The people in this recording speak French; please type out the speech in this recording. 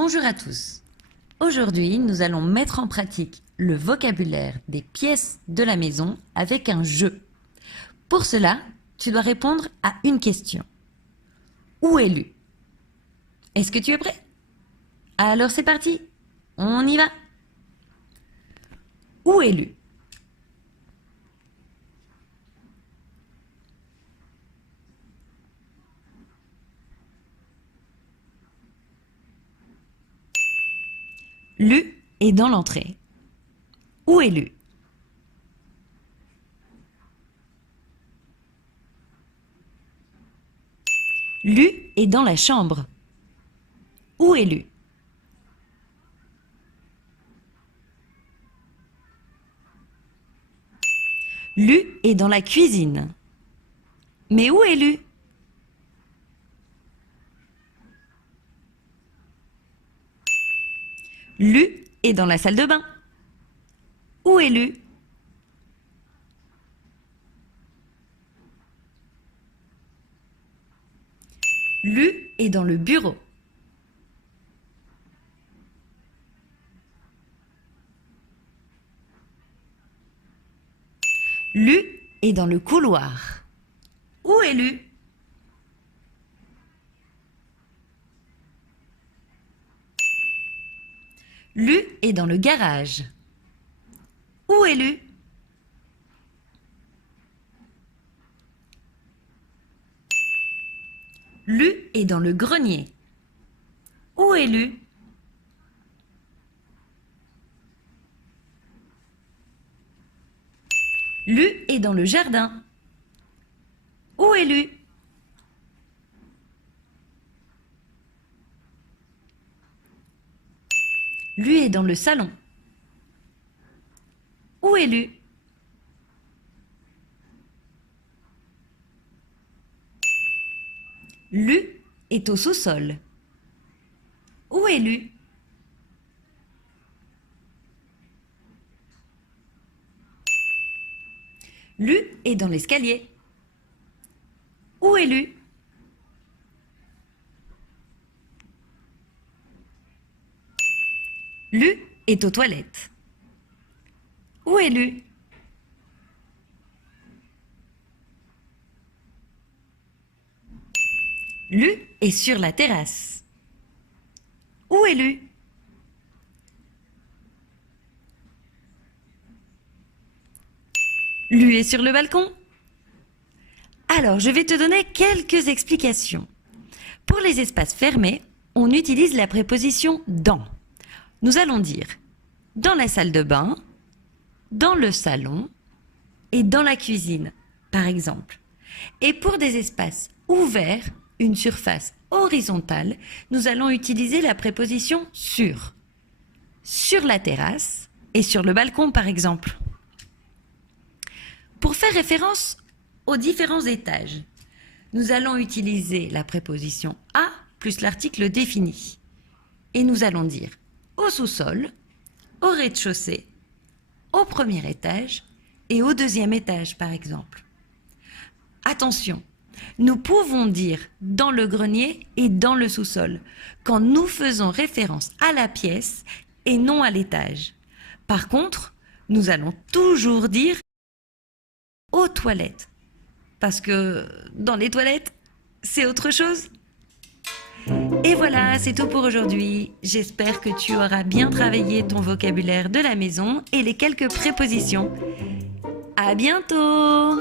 Bonjour à tous. Aujourd'hui, nous allons mettre en pratique le vocabulaire des pièces de la maison avec un jeu. Pour cela, tu dois répondre à une question. Où est lu? Est-ce que tu es prêt? Alors c'est parti, on y va. Où est lu? Lu est dans l'entrée. Où est lu? Lu est dans la chambre. Où est lu? Lu est dans la cuisine. Mais où est lu? Lu est dans la salle de bain. Où est lu? Lu est dans le bureau. Lu est dans le couloir. Où est lu? Lu est dans le garage. Où est lu? Lu est dans le grenier. Où est lu? Lu est dans le jardin. Où est lu? Lu est dans le salon. Où est lu? Lu est au sous-sol. Où est lu? Lu est dans l'escalier. Où est lu? Lu est aux toilettes. Où est lu? Lu est sur la terrasse. Où est lu? Lu est sur le balcon. Alors, je vais te donner quelques explications. Pour les espaces fermés, on utilise la préposition dans. Nous allons dire dans la salle de bain, dans le salon et dans la cuisine, par exemple. Et pour des espaces ouverts, une surface horizontale, nous allons utiliser la préposition sur. Sur la terrasse et sur le balcon, par exemple. Pour faire référence aux différents étages, nous allons utiliser la préposition à plus l'article défini. Et nous allons dire au sous-sol, au rez-de-chaussée, au premier étage et au deuxième étage, par exemple. Attention, nous pouvons dire dans le grenier et dans le sous-sol quand nous faisons référence à la pièce et non à l'étage. Par contre, nous allons toujours dire aux toilettes, parce que dans les toilettes, c'est autre chose. Et voilà, c'est tout pour aujourd'hui. J'espère que tu auras bien travaillé ton vocabulaire de la maison et les quelques prépositions. À bientôt!